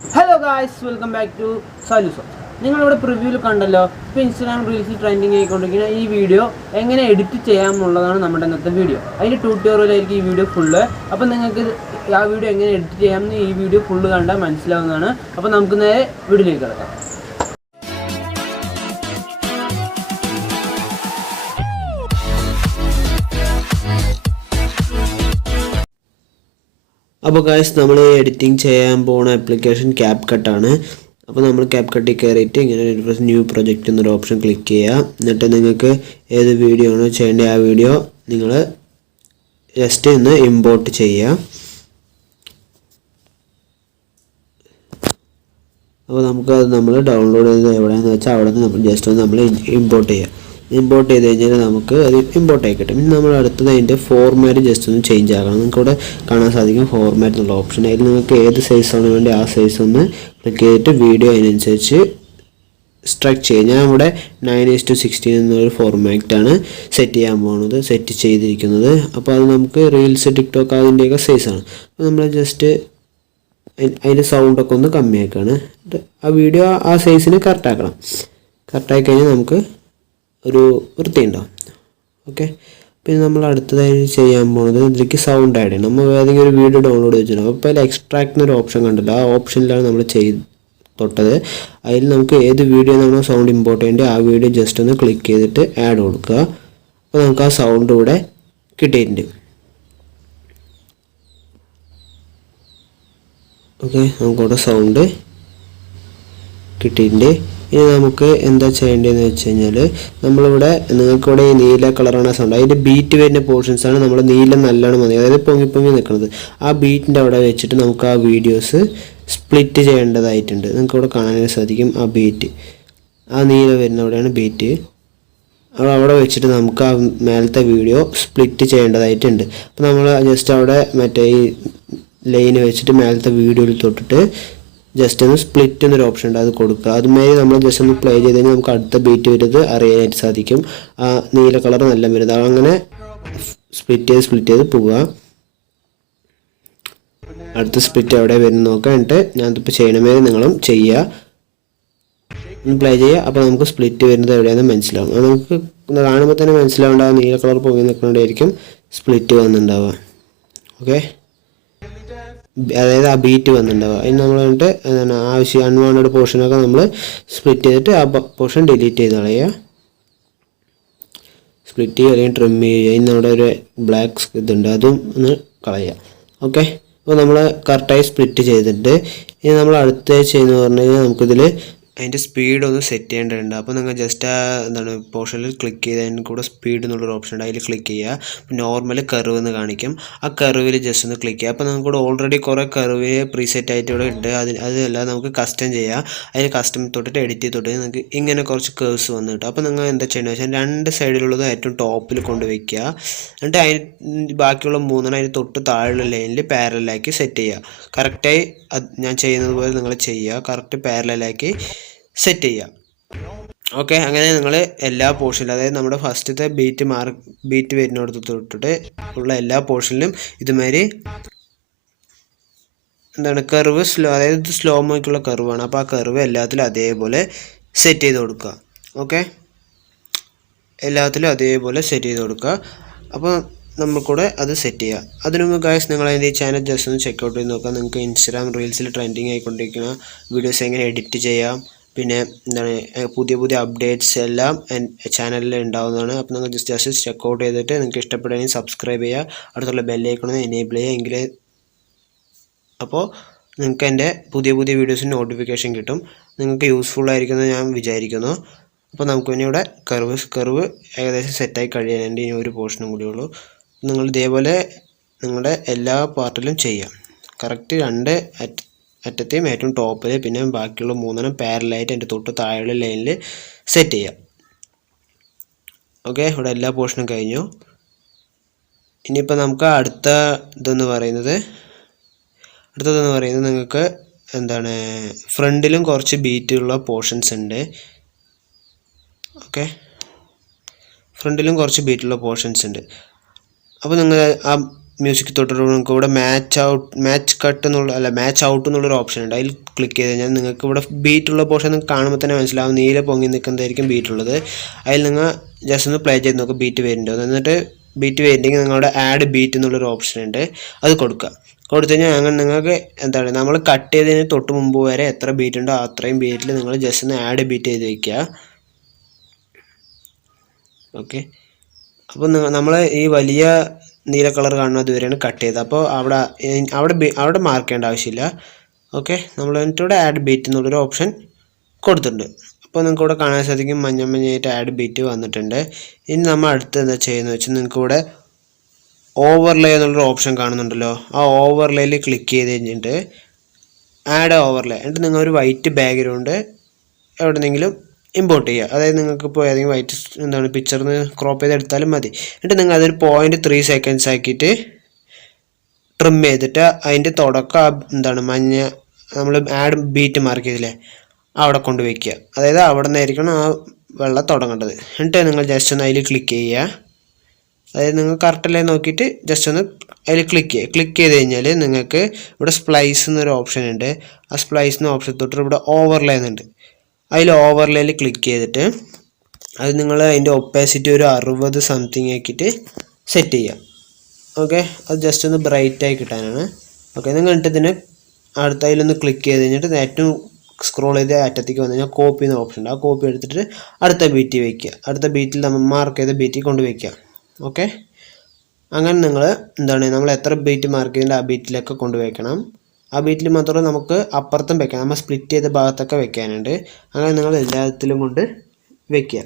Hello guys, welcome back to Solution. നിങ്ങളിവിടെ പ്രിവ്യൂവിൽ കണ്ടല്ലോ, ഇപ്പോൾ ഇൻസ്റ്റാഗ്രാം റീൽസിൽ ട്രെൻഡിങ് ആയിക്കൊണ്ടിരിക്കുന്ന ഈ വീഡിയോ എങ്ങനെ എഡിറ്റ് ചെയ്യാമെന്നുള്ളതാണ് നമ്മുടെ ഇന്നത്തെ വീഡിയോ. അതിൻ്റെ ട്യൂട്ടോറിയലായിരിക്കും ഈ വീഡിയോ ഫുള്ള്. അപ്പോൾ നിങ്ങൾക്ക് ആ വീഡിയോ എങ്ങനെ എഡിറ്റ് ചെയ്യാമെന്ന് ഈ വീഡിയോ ഫുള്ള് കണ്ടാൽ മനസ്സിലാവുന്നതാണ്. അപ്പോൾ നമുക്ക് നേരെ വീഡിയോയിലേക്ക് കിടക്കാം. അപ്പോൾ ഗൈസ്, നമ്മൾ എഡിറ്റിംഗ് ചെയ്യാൻ പോകുന്ന ആപ്ലിക്കേഷൻ Capcut ആണ്. അപ്പോൾ നമ്മൾ Capcutൽ കയറിയിട്ട് ഇങ്ങനെ ഒരു ന്യൂ പ്രൊജക്റ്റ് എന്നൊരു ഓപ്ഷൻ ക്ലിക്ക് ചെയ്യുക. എന്നിട്ട് നിങ്ങൾക്ക് ഏത് വീഡിയോ ആണോ ചെയ്യേണ്ടത് ആ വീഡിയോ നിങ്ങൾ ജസ്റ്റ് ഒന്ന് ഇമ്പോർട്ട് ചെയ്യുക. അപ്പോൾ നമുക്കത് നമ്മൾ ഡൗൺലോഡ് ചെയ്ത് എവിടെയാണെന്ന് വെച്ചാൽ അവിടെ നിന്ന് നമ്മൾ ജസ്റ്റ് ഒന്ന് നമ്മൾ ഇമ്പോർട്ട് ചെയ്യുക. ഇമ്പോർട്ട് ചെയ്ത് കഴിഞ്ഞാൽ നമുക്ക് അത് ഇമ്പോർട്ട് ആയി കിട്ടും. പിന്നെ നമ്മൾ അടുത്തത് അതിൻ്റെ ഫോർമാറ്റ് ജസ്റ്റ് ഒന്ന് ചേഞ്ച് ആക്കണം. നിങ്ങൾക്ക് ഇവിടെ കാണാൻ സാധിക്കും ഫോർമാറ്റ് എന്നുള്ള ഓപ്ഷൻ. അതിൽ നിങ്ങൾക്ക് ഏത് സൈസാണ് വേണ്ടി ആ സൈസ് ഒന്ന് ക്ലിക്ക് ചെയ്തിട്ട് വീഡിയോ അതിനനുസരിച്ച് സ്ട്രക്ചർ ചെയ്യുക. ഞാൻ ഇവിടെ 9:16 എന്നൊരു ഫോർമാറ്റാണ് സെറ്റ് ചെയ്തിരിക്കുന്നത്. അപ്പോൾ അത് നമുക്ക് റീൽസ്, ടിക്ടോക്ക് അതിൻ്റെയൊക്കെ സൈസാണ്. അപ്പോൾ നമ്മൾ ജസ്റ്റ് അതിൻ്റെ സൗണ്ടൊക്കെ ഒന്ന് കമ്മിയാക്കുകയാണ്. ആ വീഡിയോ ആ സൈസിന് കറക്റ്റാക്കണം. കറക്റ്റായി കഴിഞ്ഞാൽ നമുക്ക് ഒരു വൃത്തിയുണ്ടാവും. ഓക്കെ, പിന്നെ നമ്മൾ അടുത്തതായി ചെയ്യാൻ പോകുന്നത് ഇതിലേക്ക് സൗണ്ട് ആഡ് ചെയ്യണം. നമ്മൾ ഏതെങ്കിലും ഒരു വീഡിയോ ഡൗൺലോഡ് ചെയ്തിട്ടുണ്ടാകും. അപ്പോൾ അതിൽ എക്സ്ട്രാക്ട് എന്നൊരു ഓപ്ഷൻ കണ്ടല്ലോ, ആ ഓപ്ഷനിലാണ് നമ്മൾ തൊട്ടത്. അതിൽ നമുക്ക് ഏത് വീഡിയോ നമ്മൾ സൗണ്ട് ഇമ്പോർട്ട് ചെയ്യേണ്ടത് ആ വീഡിയോ ജസ്റ്റ് ഒന്ന് ക്ലിക്ക് ചെയ്തിട്ട് ആഡ് കൊടുക്കുക. അപ്പോൾ നമുക്ക് ആ സൗണ്ട് ഇവിടെ കിട്ടിയിട്ടുണ്ട്. ഓക്കെ, നമുക്കിവിടെ സൗണ്ട് കിട്ടിയിട്ടുണ്ട്. ഇനി നമുക്ക് എന്താ ചെയ്യേണ്ടതെന്ന് വെച്ച് കഴിഞ്ഞാൽ നമ്മളിവിടെ നിങ്ങൾക്കിവിടെ ഈ നീല കളറാണ് സൗണ്ട്, അതിൻ്റെ ബീറ്റ് വരുന്ന പോർഷൻസാണ് നമ്മൾ നീല നല്ലോണം മതി, അതായത് പൊങ്ങി നിൽക്കുന്നത്. ആ ബീറ്റിൻ്റെ അവിടെ വെച്ചിട്ട് നമുക്ക് ആ വീഡിയോസ് സ്പ്ലിറ്റ് ചെയ്യേണ്ടതായിട്ടുണ്ട്. നിങ്ങൾക്കിവിടെ കാണാനായിട്ട് സാധിക്കും ആ ബീറ്റ്, ആ നീല വരുന്ന അവിടെയാണ് ബീറ്റ്. അവിടെ വെച്ചിട്ട് നമുക്ക് ആ മേലത്തെ വീഡിയോ സ്പ്ലിറ്റ് ചെയ്യേണ്ടതായിട്ടുണ്ട്. അപ്പോൾ നമ്മൾ ജസ്റ്റ് അവിടെ മറ്റേ ഈ ലൈന് വെച്ചിട്ട് മേലത്തെ വീഡിയോയിൽ തൊട്ടിട്ട് ജസ്റ്റ് ഒന്ന് സ്പ്ലിറ്റ് എന്നൊരു ഓപ്ഷൻ ഉണ്ട്, അത് കൊടുക്കുക. അതുമാതിരി നമ്മൾ ജസ്റ്റ് ഒന്ന് പ്ലേ ചെയ്ത് കഴിഞ്ഞാൽ നമുക്ക് അടുത്ത ബീറ്റ് വരുന്നത് അറിയാനായിട്ട് സാധിക്കും. ആ നീല കളർ നല്ല വരുന്നത് അങ്ങനെ സ്പ്ലിറ്റ് ചെയ്ത് പോവുക. അടുത്ത സ്പ്ലിറ്റ് എവിടെ വരുന്ന നോക്കുക. എന്നിട്ട് ഞാനിപ്പോൾ ചെയ്യണമേൽ നിങ്ങളും ചെയ്യുക, പ്ലേ ചെയ്യുക. അപ്പോൾ നമുക്ക് സ്പ്ലിറ്റ് വരുന്നത് എവിടെയാണെന്ന് മനസ്സിലാവും. അത് നമുക്ക് കാണുമ്പോൾ തന്നെ മനസ്സിലാവേണ്ട നീല കളർ പൊങ്ങി നിൽക്കുന്നതായിരിക്കും സ്പ്ലിറ്റ് വന്നിട്ടുണ്ടാവുക. ഓക്കെ, അതായത് ആ ബീറ്റ് വന്നിട്ടുണ്ടാവുക. അതിന് നമ്മൾ വന്നിട്ട് എന്താണ് ആവശ്യം അൺവാണ്ടഡ് പോർഷനൊക്കെ നമ്മൾ സ്പ്ലിറ്റ് ചെയ്തിട്ട് ആ പോർഷൻ ഡിലീറ്റ് ചെയ്ത് കളയുക. സ്പ്ലിറ്റ് ചെയ്യുക അല്ലെങ്കിൽ ട്രിം ചെയ്യുക. ഇന്ന് അവിടെ ഒരു ബ്ലാക്ക് ഇതുണ്ട്, അതും ഒന്ന് കളയുക. ഓക്കെ, അപ്പോൾ നമ്മൾ കറക്റ്റായി സ്പ്ലിറ്റ് ചെയ്തിട്ട് ഇനി നമ്മൾ അടുത്ത ചെയ്യുന്നത് പറഞ്ഞു കഴിഞ്ഞാൽ നമുക്കിതിൽ അതിൻ്റെ സ്പീഡ് ഒന്ന് സെറ്റ് ചെയ്യേണ്ടതുണ്ട്. അപ്പോൾ നിങ്ങൾ ജസ്റ്റ് ആ എന്താണ് പോർഷനിൽ ക്ലിക്ക് ചെയ്ത് അതിന് കൂടെ സ്പീഡ് എന്നുള്ളൊരു ഓപ്ഷൻ ഉണ്ട്, അതിൽ ക്ലിക്ക് ചെയ്യുക. നോർമൽ കർവ് എന്ന് കാണിക്കും, ആ കർവിൽ ജസ്റ്റ് ഒന്ന് ക്ലിക്ക് ചെയ്യുക. അപ്പോൾ നമുക്ക് ഇവിടെ ഓൾറെഡി കുറേ കർവ് പ്രീസെറ്റ് ആയിട്ട് ഇവിടെ ഉണ്ട്. അതെല്ലാം നമുക്ക് കസ്റ്റം ചെയ്യാം. അതിന് കസ്റ്റം തൊട്ടിട്ട് എഡിറ്റ് തൊട്ടിട്ട് നിങ്ങൾക്ക് ഇങ്ങനെ കുറച്ച് കേഴ്സ് വന്ന് കിട്ടും. അപ്പോൾ നിങ്ങൾ എന്താ ചെയ്യേണ്ടത് വെച്ചാൽ രണ്ട് സൈഡിലുള്ളത് ഏറ്റവും ടോപ്പിൽ കൊണ്ട് വയ്ക്കുക. എന്നിട്ട് അതിന് ബാക്കിയുള്ള മൂന്നെണ്ണം അതിന് തൊട്ട് താഴെയുള്ള ലൈനിൽ പാരലാക്കി സെറ്റ് ചെയ്യുക. കറക്റ്റായി ഞാൻ ചെയ്യുന്നത് പോലെ നിങ്ങൾ ചെയ്യുക, കറക്റ്റ് പാരലാക്കി സെറ്റ് ചെയ്യുക. ഓക്കെ, അങ്ങനെ നിങ്ങൾ എല്ലാ പോർഷനിലും, അതായത് നമ്മുടെ ഫസ്റ്റത്തെ ബീറ്റ് വരുന്നിടത്ത് തൊട്ടിട്ട് ഉള്ള എല്ലാ പോർഷനിലും ഇതുമാതിരി എന്താണ് കർവ് അതായത് സ്ലോ മോയ്ക്കുള്ള കർവാണ്. അപ്പോൾ ആ കർവ് എല്ലാത്തിലും അതേപോലെ സെറ്റ് ചെയ്ത് കൊടുക്കുക. ഓക്കെ, എല്ലാത്തിലും അതേപോലെ സെറ്റ് ചെയ്ത് കൊടുക്കുക. അപ്പോൾ നമുക്കൂടെ അത് സെറ്റ് ചെയ്യുക. അതിനു മുമ്പ് ഗൈസ്, നിങ്ങൾ അതിൻ്റെ ഈ ചാനൽ ജസ്റ്റ് ഒന്ന് ചെക്കൗട്ട് ചെയ്ത് നോക്കുക. നിങ്ങൾക്ക് ഇൻസ്റ്റാഗ്രാം റീൽസിൽ ട്രെൻഡിങ് ആയിക്കൊണ്ടിരിക്കുന്ന വീഡിയോസ് എങ്ങനെ എഡിറ്റ് ചെയ്യാം, പിന്നെ എന്താണ് പുതിയ അപ്ഡേറ്റ്സ് എല്ലാം ചാനലിൽ ഉണ്ടാവുന്നതാണ്. അപ്പോൾ നിങ്ങൾ ജസ്റ്റ് ചെക്കൗട്ട് ചെയ്തിട്ട് നിങ്ങൾക്ക് ഇഷ്ടപ്പെടുകയാണെങ്കിൽ സബ്സ്ക്രൈബ് ചെയ്യുക, അടുത്തുള്ള ബെല്ലൈക്കൺ എനേബിൾ ചെയ്യുക. എങ്കിലേ അപ്പോൾ നിങ്ങൾക്ക് എൻ്റെ പുതിയ വീഡിയോസിന് നോട്ടിഫിക്കേഷൻ കിട്ടും. നിങ്ങൾക്ക് യൂസ്ഫുൾ ആയിരിക്കുമെന്ന് ഞാൻ വിചാരിക്കുന്നു. അപ്പോൾ നമുക്ക് ഇനി ഇവിടെ കർവ് ഏകദേശം സെറ്റായി കഴിയാനുണ്ട്. ഇനി ഒരു പോർഷനും കൂടിയുള്ളൂ. നിങ്ങൾ ഇതേപോലെ നിങ്ങളുടെ എല്ലാ പാർട്ടിലും ചെയ്യാം. കറക്റ്റ് രണ്ട് അറ്റത്തെയും ഏറ്റവും ടോപ്പിൽ, പിന്നെ ബാക്കിയുള്ള മൂന്നെണ്ണം പാരലായിട്ട് എൻ്റെ തൊട്ട് താഴെയുള്ള ലൈനിൽ സെറ്റ് ചെയ്യാം. ഓക്കെ, ഇവിടെ എല്ലാ പോർഷനും കഴിഞ്ഞു. ഇനിയിപ്പോൾ നമുക്ക് അടുത്തതെന്ന് പറയുന്നത് നിങ്ങൾക്ക് എന്താണ് ഫ്രണ്ടിലും കുറച്ച് ബീറ്റുള്ള പോർഷൻസ് ഉണ്ട്. ഓക്കെ, ഫ്രണ്ടിലും കുറച്ച് ബീറ്റുള്ള പോർഷൻസ് ഉണ്ട്. അപ്പോൾ നിങ്ങൾ ആ മ്യൂസിക് തൊട്ടിട്ട് നിങ്ങൾക്ക് ഇവിടെ മാച്ച് കട്ട് എന്നുള്ള മാച്ച് ഔട്ട് എന്നുള്ളൊരു ഓപ്ഷൻ ഉണ്ട്. അതിൽ ക്ലിക്ക് ചെയ്ത് കഴിഞ്ഞാൽ നിങ്ങൾക്ക് ഇവിടെ ബീറ്റുള്ള പോർഷൻ നിങ്ങൾക്ക് കാണുമ്പോൾ തന്നെ മനസ്സിലാവും. നീല പൊങ്ങി നിൽക്കുന്നതായിരിക്കും ബീറ്റുള്ളത്. അതിൽ നിങ്ങൾ ജസ്റ്റ് ഒന്ന് പ്ലേ ചെയ്ത് നോക്കുക ബീറ്റ് വരുന്നുണ്ടോ. എന്നിട്ട് ബീറ്റ് വരുന്നുണ്ടെങ്കിൽ നിങ്ങളുടെ ആഡ് ബീറ്റ് എന്നുള്ളൊരു ഓപ്ഷൻ ഉണ്ട്, അത് കൊടുക്കുക. കൊടുത്തു കഴിഞ്ഞാൽ അങ്ങനെ നിങ്ങൾക്ക് എന്താണ് നമ്മൾ കട്ട് ചെയ്തതിന് തൊട്ട് മുമ്പ് വരെ എത്ര ബീറ്റ് ഉണ്ടോ അത്രയും ബീറ്റിൽ നിങ്ങൾ ജസ്റ്റ് ഒന്ന് ആഡ് ബീറ്റ് ചെയ്ത് വയ്ക്കുക. ഓക്കെ, അപ്പോൾ നമ്മൾ ഈ വലിയ നീല കളർ കാണുന്നത് ഇതുവരെയാണ് കട്ട് ചെയ്തത്. അപ്പോൾ അവിടെ മാർക്ക് ചെയ്യേണ്ട ആവശ്യമില്ല. ഓക്കെ, നമ്മൾ എന്നിട്ട് ആഡ് ബീറ്റ് എന്നുള്ളൊരു ഓപ്ഷൻ കൊടുത്തിട്ടുണ്ട്. അപ്പോൾ നിങ്ങൾക്ക് ഇവിടെ കാണാൻ സാധിക്കും മഞ്ഞായിട്ട് ആഡ് ബീറ്റ് വന്നിട്ടുണ്ട്. ഇനി നമ്മൾ അടുത്ത് എന്താ ചെയ്യുന്നത് വെച്ചാൽ നിങ്ങൾക്ക് ഇവിടെ ഓവർലേ എന്നുള്ളൊരു ഓപ്ഷൻ കാണുന്നുണ്ടല്ലോ. ആ ഓവർലേയിൽ ക്ലിക്ക് ചെയ്ത് കഴിഞ്ഞിട്ട് ആഡ് ഓവർലേ, എന്നിട്ട് നിങ്ങൾ ഒരു വൈറ്റ് ബാക്ക്ഗ്രൗണ്ട് എവിടെന്നെങ്കിലും ഇമ്പോർട്ട് ചെയ്യുക. അതായത് നിങ്ങൾക്കിപ്പോൾ ഏതെങ്കിലും വൈറ്റ് എന്താണ് പിക്ചറിന് ക്രോപ്പ് ചെയ്തെടുത്താലും മതി. എന്നിട്ട് നിങ്ങൾ അതൊരു 0.3 seconds ആക്കിയിട്ട് ട്രിം ചെയ്തിട്ട് അതിൻ്റെ തുടക്കം എന്താണ് മഞ്ഞ നമ്മൾ ആഡ് ബീറ്റ് മാർക്ക് ചെയ്തില്ലേ അവിടെ കൊണ്ട് വയ്ക്കുക. അതായത് അവിടെ നിന്നായിരിക്കണം ആ വെള്ളം തുടങ്ങേണ്ടത്. എന്നിട്ട് നിങ്ങൾ ജസ്റ്റ് ഒന്ന് അതിൽ ക്ലിക്ക് ചെയ്യുക. അതായത് നിങ്ങൾ കറക്റ്റല്ലേ നോക്കിയിട്ട് ജസ്റ്റ് ഒന്ന് അതിൽ ക്ലിക്ക് ചെയ്യുക. ക്ലിക്ക് ചെയ്ത് കഴിഞ്ഞാൽ നിങ്ങൾക്ക് ഇവിടെ സ്പ്ലൈസ് എന്നൊരു ഓപ്ഷൻ ഉണ്ട്. ആ സ്പ്ലൈസ് എന്ന ഓപ്ഷൻ തൊട്ട് ഇവിടെ ഓവർലേ എന്നുണ്ട്. അതിൽ ഓവർലേയിൽ ക്ലിക്ക് ചെയ്തിട്ട് അത് നിങ്ങൾ അതിൻ്റെ ഒപ്പാസിറ്റി ഒരു 60 സംതിങ് ആക്കിയിട്ട് സെറ്റ് ചെയ്യുക. ഓക്കെ, അത് ജസ്റ്റ് ഒന്ന് ബ്രൈറ്റ് ആയി കിട്ടാനാണ്. ഓക്കെ, നിങ്ങൾ എന്നിട്ട് ഇതിന് അടുത്ത അതിലൊന്ന് ക്ലിക്ക് ചെയ്ത് കഴിഞ്ഞിട്ട് ഏറ്റവും സ്ക്രോൾ ചെയ്ത് അറ്റത്തേക്ക് വന്നു കഴിഞ്ഞാൽ കോപ്പി എന്ന ഓപ്ഷൻ ഉണ്ട്. ആ കോപ്പി എടുത്തിട്ട് അടുത്ത ബീറ്റ് വയ്ക്കുക. അടുത്ത ബീറ്റിൽ നമ്മൾ മാർക്ക് ചെയ്ത ബീറ്റിൽ കൊണ്ട് വയ്ക്കുക. ഓക്കെ, അങ്ങനെ നിങ്ങൾ എന്താണ് നമ്മൾ എത്ര ബീറ്റ് മാർക്ക് ചെയ്യേണ്ട ആ ബീറ്റിലൊക്കെ കൊണ്ടുവയ്ക്കണം. ആ ബീറ്റിൽ മാത്രമേ നമുക്ക് അപ്പുറത്തും വെക്കാം, നമ്മൾ സ്പ്ലിറ്റ് ചെയ്ത ഭാഗത്തൊക്കെ വെക്കാനുണ്ട്. അങ്ങനെ നിങ്ങൾ എല്ലാത്തിലും കൊണ്ട് വെക്കുക.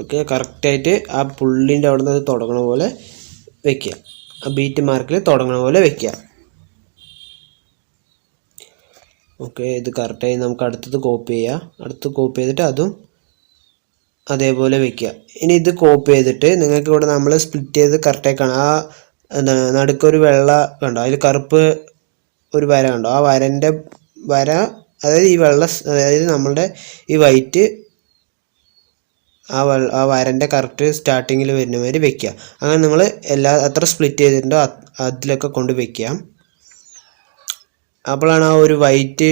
ഓക്കെ, കറക്റ്റായിട്ട് ആ പുള്ളിൻ്റെ അവിടെ നിന്ന് തുടങ്ങണ പോലെ വെക്കുക. ആ ബീറ്റ് മാർക്കിൽ തുടങ്ങണ പോലെ വെക്കുക. ഓക്കെ, ഇത് കറക്റ്റായി നമുക്ക് അടുത്തത് കോപ്പി ചെയ്യുക. അടുത്ത് കോപ്പി ചെയ്തിട്ട് അതും അതേപോലെ വെക്കുക. ഇനി ഇത് കോപ്പി ചെയ്തിട്ട് നിങ്ങൾക്ക് ഇവിടെ നമ്മൾ സ്പ്ലിറ്റ് ചെയ്ത് കറക്റ്റായി കാണാം. ആ എന്താണ് നടുക്കൊരു വെള്ള കണ്ടോ, അതിൽ കറുപ്പ് ഒരു വര കണ്ടോ, ആ വരൻ്റെ വര അതായത് ഈ വെള്ള അതായത് നമ്മളുടെ ഈ വൈറ്റ് ആ വരൻ്റെ കറക്റ്റ് സ്റ്റാർട്ടിങ്ങിൽ വരുന്ന മാതിരി വെക്കുക. അങ്ങനെ നിങ്ങൾ എത്ര സ്പ്ലിറ്റ് ചെയ്തിട്ടുണ്ടോ അതിലൊക്കെ കൊണ്ട് വെക്കുക. അപ്പോഴാണ് ആ ഒരു വൈറ്റ്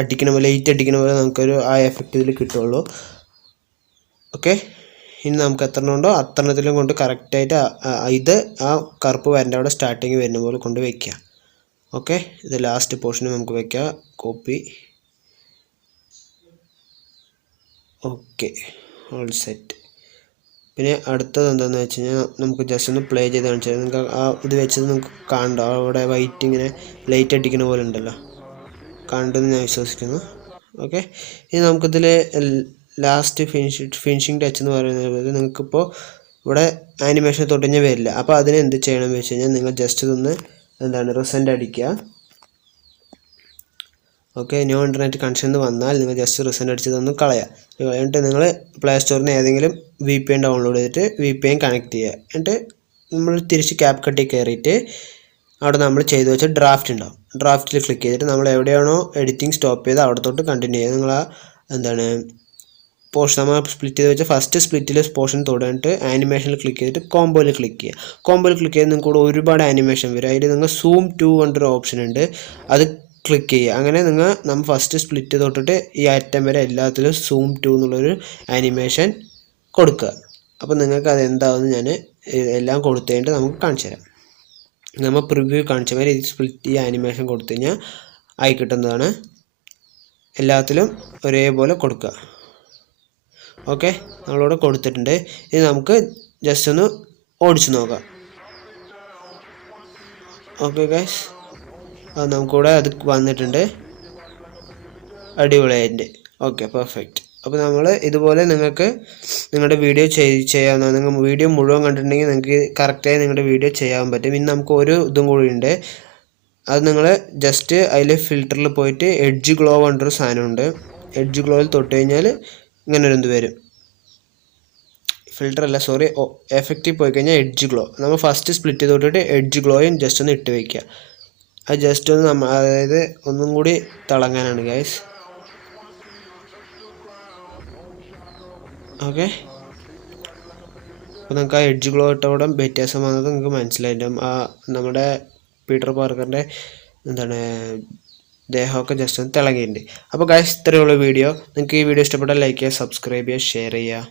അടിക്കണ പോലെ ലൈറ്റ് അടിക്കണ പോലെ നമുക്കൊരു ആ എഫക്റ്റ് ഇതിൽ കിട്ടുള്ളൂ. ഓക്കെ, ഇനി നമുക്ക് എത്ര ഉണ്ടോ അത്രത്തിലും കൊണ്ട് കറക്റ്റായിട്ട് ഇത് ആ കറുപ്പ് വരൻ്റെ അവിടെ സ്റ്റാർട്ടിങ് വരുന്ന പോലെ കൊണ്ട് വയ്ക്കുക. ഓക്കെ, ഇത് ലാസ്റ്റ് പോർഷന് നമുക്ക് വയ്ക്കുക. കോപ്പി. Okay, all set. പിന്നെ അടുത്തത് എന്താണെന്ന് വെച്ച് കഴിഞ്ഞാൽ നമുക്ക് ജസ്റ്റ് ഒന്ന് പ്ലേ ചെയ്ത് കാണിച്ചാൽ നിങ്ങൾക്ക് ആ ഇത് വെച്ചത് നമുക്ക് കാണണ്ടോ, അവിടെ വൈറ്റ് ഇങ്ങനെ ലൈറ്റ് അടിക്കുന്ന പോലെ ഉണ്ടല്ലോ, കണ്ടെന്ന് ഞാൻ വിശ്വസിക്കുന്നു. ഓക്കെ, ഇനി നമുക്കിതിൽ ലാസ്റ്റ് ഫിനിഷിംഗ് ടച്ച് എന്ന് പറയുന്നത് നിങ്ങൾക്കിപ്പോൾ ഇവിടെ ആനിമേഷൻ തൊട്ടുകഴിഞ്ഞാൽ വരില്ല. അപ്പോൾ അതിന് എന്ത് ചെയ്യണമെന്ന് വെച്ച് കഴിഞ്ഞാൽ നിങ്ങൾ ജസ്റ്റ് ഇതൊന്ന് എന്താണ് റിസെൻ്റ് അടിക്കുക. ഓക്കെ, നോ ഇൻ്റർനെറ്റ് കണക്ഷൻ എന്ന് വന്നാൽ നിങ്ങൾ ജസ്റ്റ് റിസെൻ്റ് അടിച്ചതൊന്ന് കളയുക. എന്നിട്ട് നിങ്ങൾ പ്ലേ സ്റ്റോറിൽ നിന്ന് ഏതെങ്കിലും VPN ഡൗൺലോഡ് ചെയ്തിട്ട് VPN കണക്ട് ചെയ്യുക. എന്നിട്ട് നമ്മൾ തിരിച്ച് CapCutൽ കയറിയിട്ട് അവിടെ നമ്മൾ ചെയ്ത് വെച്ച ഡ്രാഫ്റ്റ് ഉണ്ടാവും. ഡ്രാഫ്റ്റിൽ ക്ലിക്ക് ചെയ്തിട്ട് നമ്മൾ എവിടെയാണോ എഡിറ്റിംഗ് സ്റ്റോപ്പ് ചെയ്ത് അവിടെ തൊട്ട് കണ്ടിന്യൂ ചെയ്യുക. നിങ്ങൾ ആ എന്താണ് പോർഷൻ നമ്മൾ സ്പ്ലിറ്റ് ചെയ്ത് വെച്ചാൽ ഫസ്റ്റ് സ്പ്ലിറ്റിൽ പോർഷൻ തൊടങ്ങിയിട്ട് ആനിമേഷനിൽ ക്ലിക്ക് ചെയ്തിട്ട് കോംബോയിൽ ക്ലിക്ക് ചെയ്യുക. കോംബോയിൽ ക്ലിക്ക് ചെയ്ത് നിങ്ങൾക്ക് കൂടെ ഒരുപാട് ആനിമേഷൻ വരും. അതിൽ നിങ്ങൾ സൂം 2 കൊണ്ടൊരു ഓപ്ഷൻ ഉണ്ട്, അത് ക്ലിക്ക് ചെയ്യുക. അങ്ങനെ നമ്മൾ ഫസ്റ്റ് സ്പ്ലിറ്റ് തൊട്ടിട്ട് ഈ അറ്റം വരെ എല്ലാത്തിലും സൂം 2 എന്നുള്ളൊരു ആനിമേഷൻ കൊടുക്കുക. അപ്പോൾ നിങ്ങൾക്ക് അതെന്താണെന്ന് ഞാൻ എല്ലാം കൊടുത്തു കഴിഞ്ഞിട്ട് നമുക്ക് കാണിച്ചു തരാം. നമ്മൾ പ്രിവ്യൂ കാണിച്ച മാതിരി ഈ സ്പ്ലിറ്റ് ഈ ആനിമേഷൻ കൊടുത്തു കഴിഞ്ഞാൽ ആയി കിട്ടുന്നതാണ്. എല്ലാത്തിലും ഒരേപോലെ കൊടുക്കുക. ഓക്കെ, നമ്മളിവിടെ കൊടുത്തിട്ടുണ്ട്. ഇനി നമുക്ക് ജസ്റ്റ് ഒന്ന് ഓടിച്ചു നോക്കാം. ഓക്കെ ഗൈസ്, അത് നമുക്കിവിടെ അത് വന്നിട്ടുണ്ട്, അടിപൊളിയായിട്ട്. Okay, perfect. അപ്പോൾ നമ്മൾ ഇതുപോലെ നിങ്ങൾക്ക് നിങ്ങളുടെ വീഡിയോ ചെയ്യാവുന്നതാണ്. നിങ്ങൾ വീഡിയോ മുഴുവൻ കണ്ടിട്ടുണ്ടെങ്കിൽ നിങ്ങൾക്ക് കറക്റ്റായി നിങ്ങളുടെ വീഡിയോ ചെയ്യാൻ പറ്റും. ഇനി നമുക്ക് ഒരു ഇതും കൂടി ഉണ്ട്. അത് നിങ്ങൾ ജസ്റ്റ് അതിൽ ഫിൽറ്ററിൽ പോയിട്ട് എഡ്ജ് ഗ്ലോ കൊണ്ടൊരു സാധനമുണ്ട്. എഡ്ജ് ഗ്ലോയിൽ തൊട്ട് കഴിഞ്ഞാൽ ഇങ്ങനൊരു ഇത് വരും. ഫിൽറ്റർ അല്ല, സോറി, എഫക്റ്റിൽ പോയി കഴിഞ്ഞാൽ എഡ്ജ് ഗ്ലോ. നമ്മൾ ഫസ്റ്റ് സ്പ്ലിറ്റ് തൊട്ടിട്ട് എഡ്ജ് ഗ്ലോയും ജസ്റ്റ് ഒന്ന് ഇട്ട് വയ്ക്കുക. അത് ജസ്റ്റ് ഒന്ന് അതായത് ഒന്നും കൂടി തിളങ്ങാനാണ് ഗൈസ്. ഓക്കെ, അപ്പോൾ നിങ്ങൾക്ക് ആ എഡ്ജ് ഗ്ലോ ഇട്ടവിടെ വ്യത്യാസം വന്നത് നിങ്ങൾക്ക് മനസ്സിലായിട്ടും ആ നമ്മുടെ പീറ്റർ പാർക്കറിൻ്റെ എന്താണ് ദേഹമൊക്കെ ജസ്റ്റ് ഒന്ന് തിളങ്ങിയിട്ടുണ്ട്. അപ്പോൾ ഗൈസ് ഇത്രയുള്ള വീഡിയോ. നിങ്ങൾക്ക് ഈ വീഡിയോ ഇഷ്ടപ്പെട്ടാൽ ലൈക്ക് ചെയ്യുക, സബ്സ്ക്രൈബ് ചെയ്യുക, ഷെയർ ചെയ്യുക.